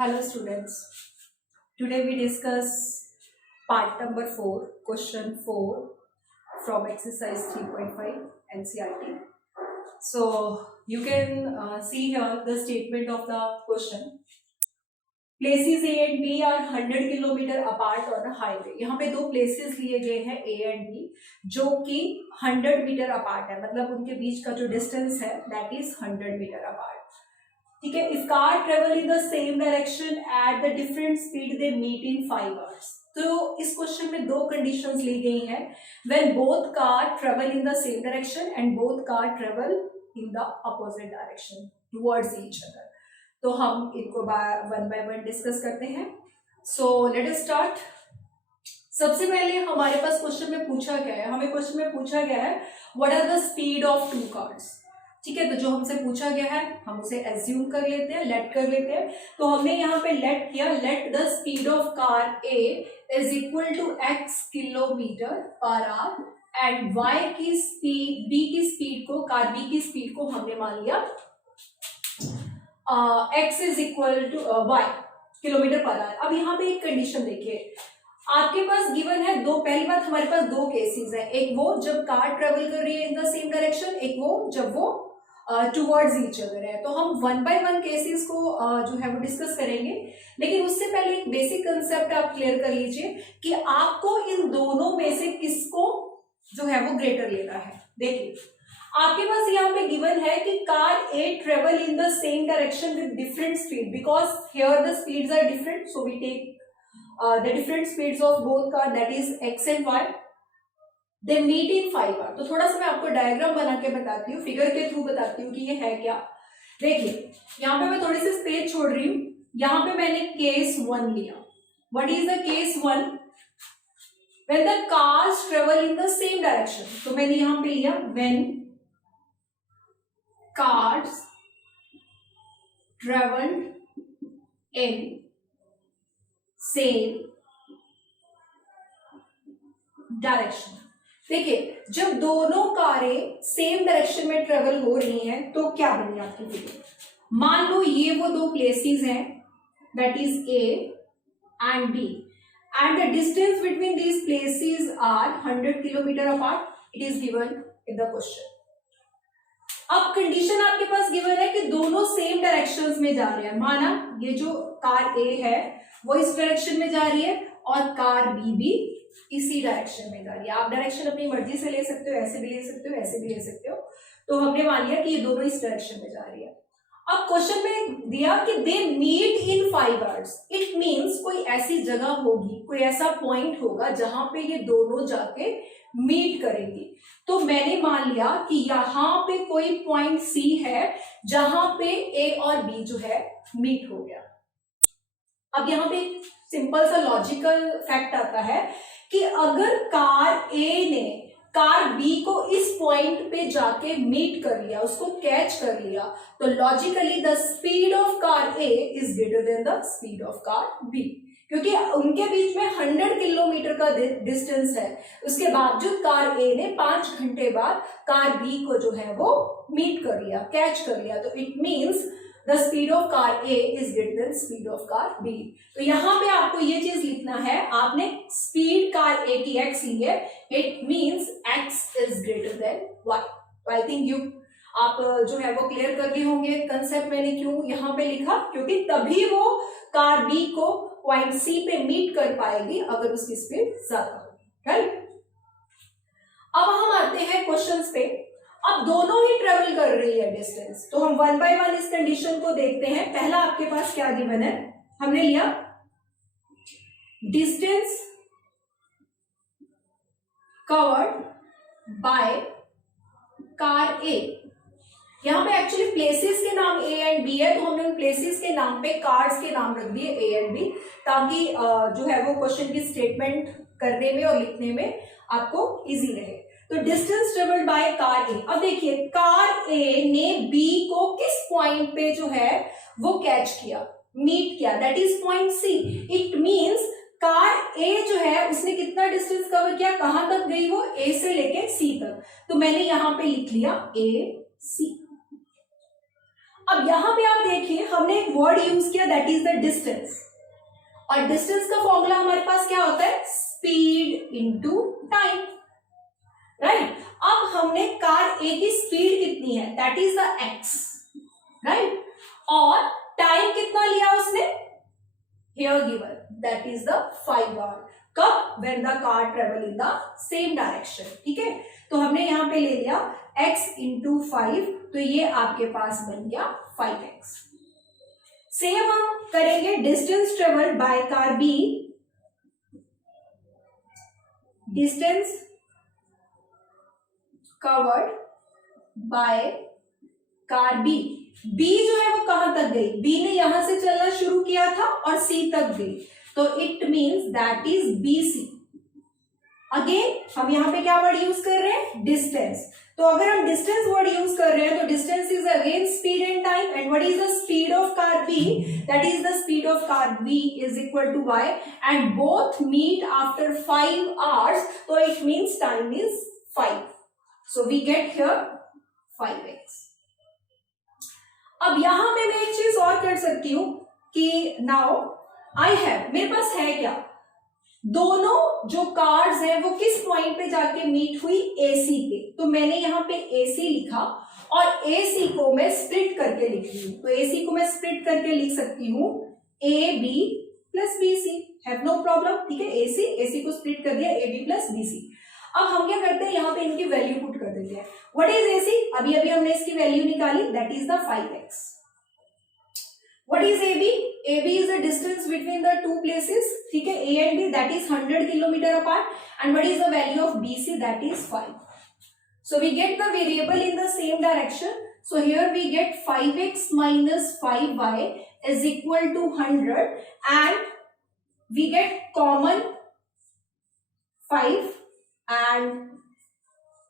Hello students, today we discuss part number 4, question 4 from exercise 3.5 NCERT. So you can see here the statement of the question. Places A and B are 100 kilometre apart on a highway. यहाँ पे दो places लिए गए हैं A and B जो कि 100 metre apart है, मतलब उनके बीच का जो डिस्टेंस है दैट इज 100 मीटर अपार्ट. ठीक है. If car travel in the same direction at the different speed they meet in 5 hours. तो इस क्वेश्चन में दो कंडीशंस ली गई हैं. When both car travel in the same direction and both car travel in the opposite direction towards each other. तो हम इनको one by one discuss करते हैं. So let us start. सबसे पहले हमारे पास क्वेश्चन में पूछा गया है, हमें क्वेश्चन में पूछा गया है what are the speed of two cars. ठीक है. तो जो हमसे पूछा गया है हम उसे एज्यूम कर लेते हैं, लेट कर लेते हैं. तो हमने यहाँ पे लेट किया, let the speed of car A is equal to x kilometre per hour and y की स्पीड, b की स्पीड को, कार b की स्पीड को हमने मान लिया x is equal to y kilometre per hour. अब यहाँ पे एक कंडीशन देखिए, आपके पास गिवन है दो. पहली बात, हमारे पास दो केसेस है. एक वो जब कार ट्रेवल कर रही है इन द सेम डायरेक्शन, एक वो जब वो टुवर्ड्स ईच अदर है. तो हम वन बाय वन केसेस को जो है वो डिस्कस करेंगे. लेकिन उससे पहले एक बेसिक कंसेप्ट आप क्लियर कर लीजिए कि आपको इन दोनों में से किसको जो है वो ग्रेटर लेना है. देखिए आपके पास यहाँ पे गिवन है कि car A travel in the same direction with different speed because here the speeds are different. So we take the different speeds of both car, that is x and y. They meet in 5 hours. तो थोड़ा सा मैं आपको diagram बना के बताती हूँ, figure के थ्रू बताती हूँ कि ये है क्या. देखिए यहाँ पे मैं थोड़ी सी स्पेस छोड़ रही हूँ. यहाँ पे मैंने केस 1 लिया. What is the case 1? When the cars travel in the same direction. तो मैंने यहाँ पे लिया when cars travel in same direction. देखिए जब दोनों कारें सेम डायरेक्शन में ट्रेवल हो रही हैं तो क्या बनी आपकी फिगर. मान लो ये वो दो प्लेसेस हैं that is A and B and the distance between these places are 100 kilometre apart. It is given in the question. अब कंडीशन आपके पास गिवन है कि दोनों सेम डायरेक्शंस में जा रहे हैं. माना ये जो कार ए है वो इस डायरेक्शन में जा रही है और कार बी भी इसी डायरेक्शन में जा रही है. आप डायरेक्शन अपनी मर्जी से ले सकते हो, ऐसे भी ले सकते हो, ऐसे भी ले सकते हो. तो हमने मान लिया कि ये दोनों इस डायरेक्शन में जा रही है. अब क्वेश्चन में दिया कि they meet in 5 hours. It means कोई ऐसी जगह होगी, कोई ऐसा पॉइंट होगा जहां पे ये दोनों जाके मीट करेंगी. तो मैंने मान लिया कि यहाँ पे कोई पॉइंट सी है जहां पे ए और बी जो है मीट हो गया. अब यहाँ पे सिंपल सा लॉजिकल फैक्ट आता है कि अगर कार ए ने कार बी को इस पॉइंट पे जाके मीट कर लिया, उसको कैच कर लिया, तो logically the speed of car A is greater than the speed of car B. क्योंकि उनके बीच में 100 किलोमीटर का डिस्टेंस है. उसके बावजूद कार ए ने 5 घंटे बाद कार बी को जो है वो मीट कर लिया, कैच कर लिया. तो it means the speed of car A is greater than speed of car B. तो यहाँ पे आपको ये चीज लिखना है. आपने स्पीड कार A की x ली है, it means x is greater than y. तो I think आप जो है वो क्लियर कर गए होंगे कंसेप्ट. मैंने क्यों यहाँ पे लिखा, क्योंकि तभी वो कार B को पॉइंट C पे मीट कर पाएगी अगर उसकी स्पीड ज्यादा होगी. राइट. अब हम आते हैं क्वेश्चंस पे. अब दोनों ही ट्रेवल कर रही है डिस्टेंस. तो हम वन बाय वन इस कंडीशन को देखते हैं. पहला आपके पास क्या गिवन है, हमने लिया डिस्टेंस कवर्ड बाय कार ए. यहां पे एक्चुअली प्लेसेस के नाम ए एंड बी है, तो हमने उन प्लेसेस के नाम पे कार्स के नाम रख दिए ए एंड बी, ताकि जो है वो क्वेश्चन की स्टेटमेंट करने में और लिखने में आपको इजी रहे. तो डिस्टेंस ट्रेवल्ड बाय कार ए. अब देखिए कार ए ने बी को किस पॉइंट पे जो है वो कैच किया, मीट किया, that is point C. It means car A जो है उसने कितना डिस्टेंस कवर किया, कहां तक गई वो, ए से लेके सी तक. तो मैंने यहां पे लिख लिया ए सी. अब यहां पे आप देखिए हमने एक वर्ड यूज किया, दैट इज द डिस्टेंस, और डिस्टेंस का फॉर्मूला हमारे पास क्या होता है, स्पीड इनटू टाइम, राइट। अब हमने कार ए की स्पीड कितनी है, that is the x, right, और टाइम कितना लिया उसने, here given, that is the 5 hour. कब, when the car travel in the same direction, ठीक है। तो हमने यहां पे ले लिया x इंटू 5, तो ये आपके पास बन गया 5x। सेम हम करेंगे distance travel by car B, distance covered by car B. B जो है वो कहां तक गई, बी ने यहां से चलना शुरू किया था और सी तक गई, तो it means that is BC। Again हम यहां पे क्या वर्ड यूज कर रहे हैं, डिस्टेंस। तो अगर हम डिस्टेंस वर्ड यूज कर रहे हैं तो distance is again speed and time, and what is the speed of car B, that is the speed of car B is equal to y, and both meet after 5 hours, तो it means time is 5, so we get here 5x। अब यहां पे मैं एक चीज और कर सकती हूं कि नाउ आई हैव, मेरे पास है क्या, दोनों जो कार्स हैं वो किस पॉइंट पे जाके मीट हुई, AC पे, तो मैंने यहाँ पे AC लिखा और AC को मैं स्प्लिट करके लिख रही हूं, तो AC को मैं स्प्लिट करके लिख सकती हूं AB plus BC, have no problem, ठीक है। AC को स्प्लिट कर दिया AB प्लस BC। अब हम क्या करते हैं, यहाँ पे इनकी वैल्यू पुट कर देते हैं। व्हाट इज AC, अभी अभी हमने इसकी वैल्यू निकाली, that is the 5x। What is AB? AB is the distance between the two places, ठीक है, A and B, that is 100 kilometer apart, and what is the value of BC, that is 5. So we get the variable in the same direction. So here we get 5x minus 5y is equal to 100, and we get common 5 and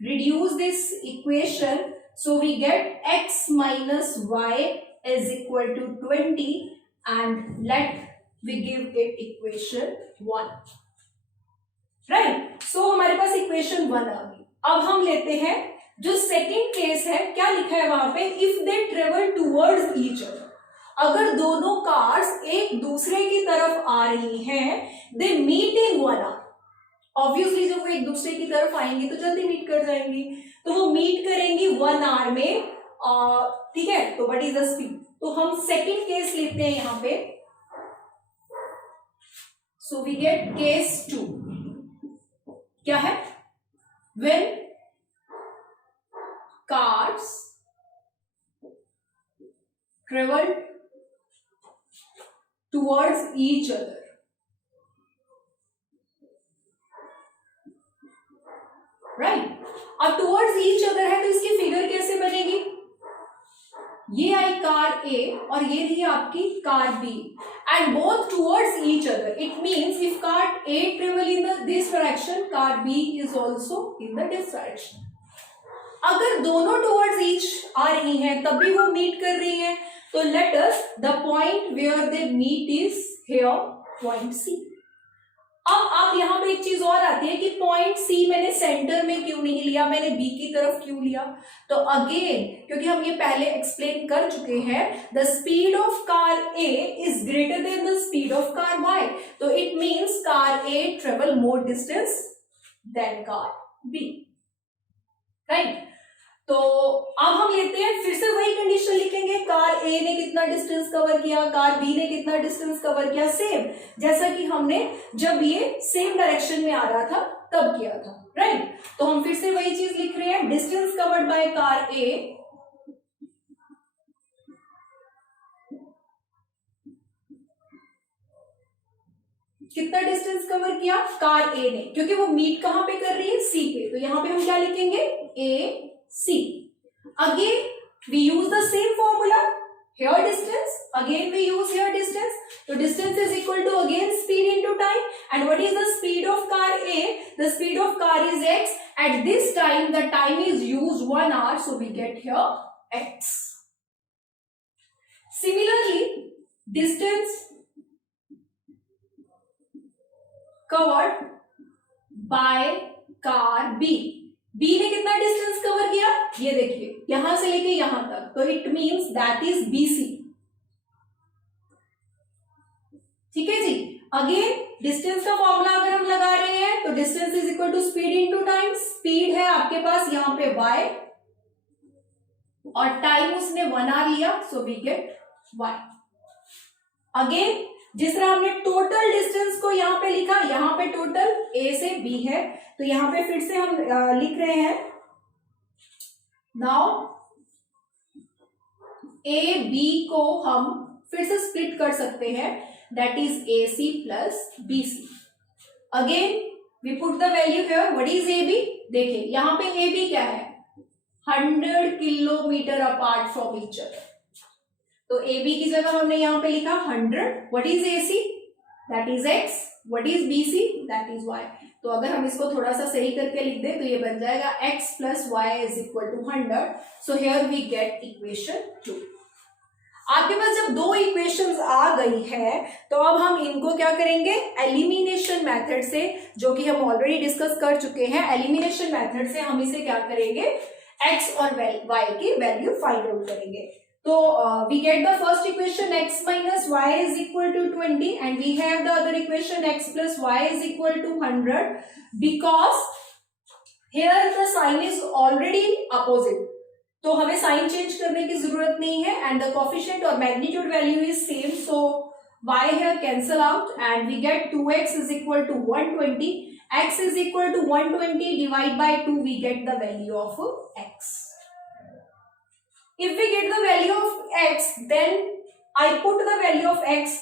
reduce this equation. So we get x minus y is equal to 20, and let we give it equation 1, right। so हमारे पास equation 1 आ गई। अब हम लेते हैं जो second case है, क्या लिखा है वहां पे, if they travel towards each other, अगर दोनों कार्स एक दूसरे की तरफ आ रही हैं, they meet in 1 hour, obviously जब वो एक दूसरे की तरफ आएंगी तो जल्दी मीट कर जाएंगी, तो वो मीट करेंगी 1 आवर में, ठीक है। तो व्हाट इज द स्पीड, तो हम सेकंड केस लेते हैं यहां पे, सो वी गेट केस 2, क्या है, when cars travel towards each other, right. अब टुवर्ड्स ईच अदर है तो इसकी फिगर कैसे बनेगी, ये आई कार ए और ये रही आपकी car B, and both towards each other, it means if car A travel in this direction, car B is also in the this direction. अगर दोनों टुवर्ड्स ईच आ रही हैं तब भी वो मीट कर रही हैं, तो let us the point where they meet is here point C. अब आप यहां पे एक चीज और आती है कि पॉइंट सी मैंने सेंटर में क्यों नहीं लिया, मैंने बी की तरफ क्यों लिया, तो अगेन क्योंकि हम ये पहले एक्सप्लेन कर चुके हैं, the speed of car A is greater than the speed of car y, तो it means car A travel more distance than car B, right. तो अब हम लेते हैं, फिर से वही कंडीशन लिखेंगे, कार ए ने कितना डिस्टेंस कवर किया, कार बी ने कितना डिस्टेंस कवर किया, सेम जैसा कि हमने जब ये सेम डायरेक्शन में आ रहा था तब किया था, राइट। तो हम फिर से वही चीज लिख रहे हैं, डिस्टेंस कवर्ड बाय कार ए कितना डिस्टेंस कवर किया, कार ए ने, क्योंकि वो मीट कहां पे कर रही है, सी पे, तो यहां पे हम क्या लिखेंगे, ए C. Again, we use the same formula. Here distance. Again, we use here distance. So distance is equal to again speed into time. And what is the speed of car A? The speed of car is x. At this time, the time is used 1 hour. So we get here x. Similarly, distance covered by car B. B ने कितना distance cover किया, ये देखिए यहां से लेके यहां तक, तो it means that is BC, again distance का फॉर्मूला अगर हम लगा रहे हैं तो distance is equal to speed into time. Speed है आपके पास यहाँ पे y और टाइम उसने 1 आवर लिया, so we get y। Again जिस तरह हमने टोटल डिस्टेंस को यहाँ पे लिखा, यहाँ पे टोटल a से b है, तो यहाँ पे फिर से हम लिख रहे हैं नाउ a b को हम फिर से स्प्लिट कर सकते हैं, that is ac plus bc। Again we put the value here, what is ab? देखिए यहाँ पे ab क्या है, 100 kilometre apart from each other, तो AB की जगह हमने यहाँ पे लिखा 100। What is AC? That is x। What is BC? That is y। तो अगर हम इसको थोड़ा सा सही करके लिख दें तो ये बन जाएगा x plus y is equal to 100। So here we get equation 2। आपके पास जब दो इक्वेशंस आ गई है तो अब हम इनको क्या करेंगे, एलिमिनेशन मेथड से, जो कि हम ऑलरेडी डिस्कस कर चुके हैं, एलिमिनेशन मेथड से हम इसे क्या करेंगे, x और y की वैल्यू फाइंड आउट करेंगे। So we get the first equation x minus y is equal to 20 and we have the other equation x plus y is equal to 100 because here the sign is already opposite, तो हमें sign change करने की जरूरत नहीं है and the coefficient or magnitude value is same, so y here cancel out and we get 2x is equal to 120, x is equal to 120 divide by 2, we get the value of x. If we get the value of x, then I put the value of x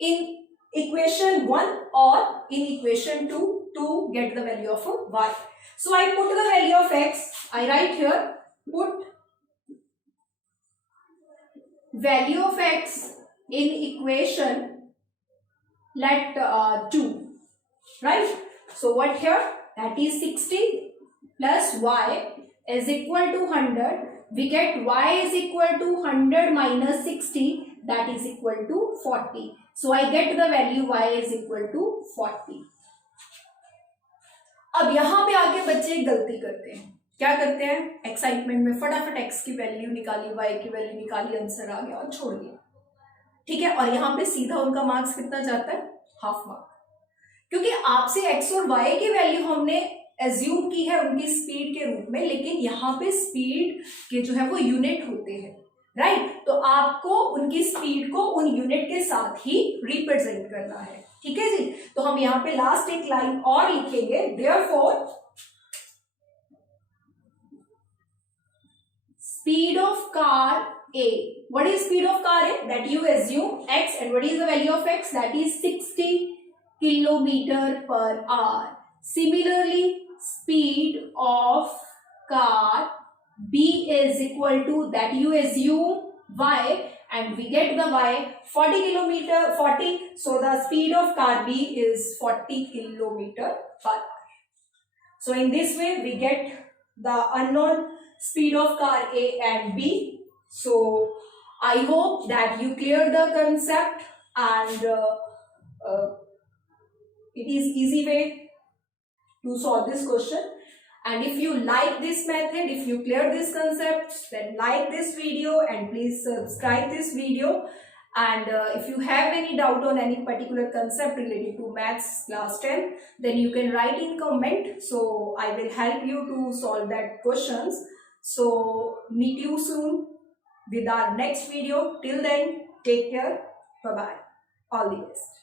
in equation 1 or in equation 2 to get the value of y. So I put the value of x, I write here, put value of x in equation, let 2, right? So what here, that is 60 plus y is equal to 100. We get y is equal to 100 minus 60, that is equal to 40. So I get the value y is equal to 40. अब यहां पे आके बच्चे एक गलती करते हैं, क्या करते हैं, एक्साइटमेंट में फटाफट x की वैल्यू निकाली, y की वैल्यू निकाली, आंसर आ गया और छोड़ दिया, ठीक है। और यहाँ पे सीधा उनका मार्क्स कितना जाता है, हाफ मार्क, क्योंकि आपसे x और y की वैल्यू हमने एज्यूम की है उनकी स्पीड के रूप में, लेकिन यहाँ पे स्पीड के जो है वो यूनिट होते हैं, राइट। तो आपको उनकी स्पीड को उन यूनिट के साथ ही रिप्रेजेंट करना है, ठीक है जी। तो हम यहाँ पे लास्ट एक लाइन और लिखेंगे, therefore speed of car A, what is speed of car A? That you assume x, and what is the value of x? That is 60 kilometer per hour. Similarly, speed of car B is equal to, that you assume y, and we get the y 40 kilometer 40. So the speed of car B is 40 kilometer per hour. So in this way we get the unknown speed of car A and B. So I hope that you clear the concept, and it is easy way to solve this question. And if you like this method, if you clear this concept, then like this video and please subscribe this video. And if you have any doubt on any particular concept related to maths class 10, then you can write in comment, so I will help you to solve that questions. So meet you soon with our next video. Till then, take care. Bye bye. All the best.